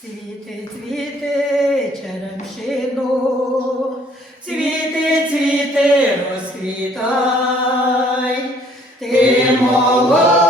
Цвіти, цвіти, черемшину, цвіти, цвіти, розквітай, ти молодь.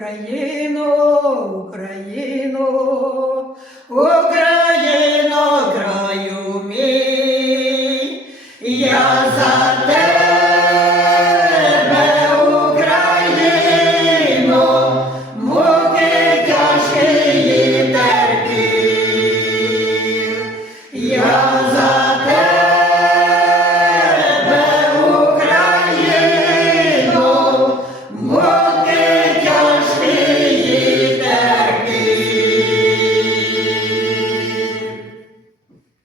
Україно, Україно, Україно, краю мій, я за тебе, Україно, муки тяжкі терпів.